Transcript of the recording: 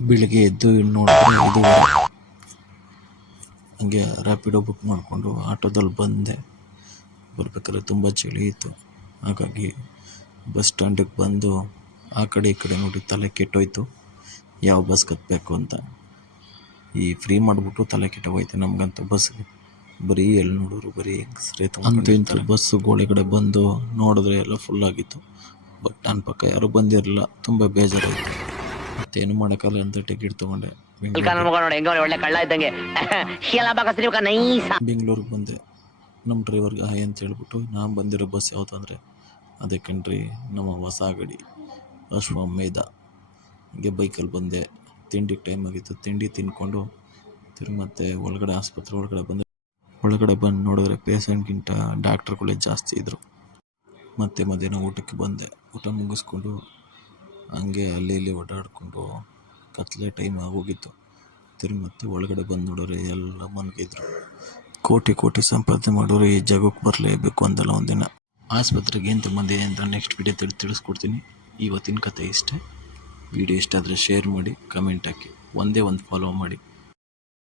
ಬೆಳಿಗ್ಗೆ ಎದ್ದು ನೋಡಿದ್ರೆ 5:30. ಹಂಗೆ ರ್ಯಾಪಿಡೋ ಬುಕ್ ಮಾಡಿಕೊಂಡು ಆಟೋದಲ್ಲಿ ಬಂದೆ. ಬರ್ಬೇಕಾದ್ರೆ ತುಂಬ ಚಳಿ ಇತ್ತು. ಹಾಗಾಗಿ ಬಸ್ ಸ್ಟ್ಯಾಂಡಿಗೆ ಬಂದು ಆ ಕಡೆ ಈ ಕಡೆ ನೋಡಿ ತಲೆ ಕೆಟ್ಟೋಯ್ತು, ಯಾವ ಬಸ್ ಹತ್ಬೇಕು ಅಂತ. ಈ ಫ್ರೀ ಮಾಡಿಬಿಟ್ಟು ತಲೆ ಕೆಟ್ಟೋಗೈತೆ ನಮಗಂತೂ. ಬಸ್ಗೆ ಬರೀ ಎಲ್ಲಿ ನೋಡಿದ್ರು ಬರೀ ಎಕ್ಸ್ರೇ ಅಂತೂ ಇಂತೂ ಬಸ್ಸುಗಳಗಡೆ ಬಂದು ನೋಡಿದ್ರೆ ಎಲ್ಲ ಫುಲ್ಲಾಗಿತ್ತು. ಬಟ್ ನನ್ನ ಪಕ್ಕ ಯಾರೂ ಬಂದಿರಲಿಲ್ಲ. ತುಂಬ ಬೇಜಾರಾಯಿತು. ಮತ್ತೇನು ಮಾಡೋಕ್ಕಲ್ಲ ಅಂತ ಟಿಕೆಟ್ ತೊಗೊಂಡೆ. ಬೆಂಗಳೂರಿಗೆ ಬಂದೆ. ನಮ್ಮ ಡ್ರೈವರ್ಗೆ ಹಾಯ್ ಅಂತ ಹೇಳ್ಬಿಟ್ಟು, ನಾನು ಬಂದಿರೋ ಬಸ್ ಯಾವುದು ಅಂದರೆ ಅದೇ ಕಣ್ರಿ ನಮ್ಮ ಹೊಸ ಗಾಡಿ ಅಶ್ವಮೇಧ. ಹಂಗೆ ಬೈಕಲ್ಲಿ ಬಂದೆ. ತಿಂಡಿಗೆ ಟೈಮ್ ಆಗಿತ್ತು. ತಿಂಡಿ ತಿಂದ್ಕೊಂಡು ತಿರುಗಿ ಮತ್ತೆ ಒಳಗಡೆ ಆಸ್ಪತ್ರೆ ಒಳಗಡೆ ಬಂದೆ. ಒಳಗಡೆ ಬಂದು ನೋಡಿದ್ರೆ ಪೇಷಂಟ್ಗಿಂತ ಡಾಕ್ಟ್ರುಗಳೇ ಜಾಸ್ತಿ ಇದ್ದರು. ಮತ್ತೆ ಮಧ್ಯಾಹ್ನ ಊಟಕ್ಕೆ ಬಂದೆ. ಊಟ ಮುಗಿಸ್ಕೊಂಡು ಹಂಗೆ ಅಲ್ಲಿ ಇಲ್ಲಿ ಓಡಾಡಿಕೊಂಡು ಕತ್ಲೆ ಟೈಮ್ ಆಗೋಗಿತ್ತು. ತಿರುಗಿ ಮತ್ತೆ ಒಳಗಡೆ ಬಂದು ನೋಡಿದ್ರೆ ಎಲ್ಲ ಮನಗಿದ್ರು. ಕೋಟಿ ಕೋಟಿ ಸಂಪಾದನೆ ಮಾಡೋರು ಈ ಜಾಗಕ್ಕೆ ಬರಲೇಬೇಕು ಅಂದಲ್ಲ ಒಂದಿನ. ಆಸ್ಪತ್ರೆಗೆ ಏನು ಬಂದಿದೆ ಅಂತ ನೆಕ್ಸ್ಟ್ ವಿಡಿಯೋ ತಿಳಿಸ್ಕೊಡ್ತೀನಿ. ಇವತ್ತಿನ ಕತೆ ಇಷ್ಟೇ. ವಿಡಿಯೋ ಇಷ್ಟ ಆದರೆ ಶೇರ್ ಮಾಡಿ, ಕಮೆಂಟ್ ಹಾಕಿ, ಒಂದೇ ಒಂದು ಫಾಲೋ ಮಾಡಿ.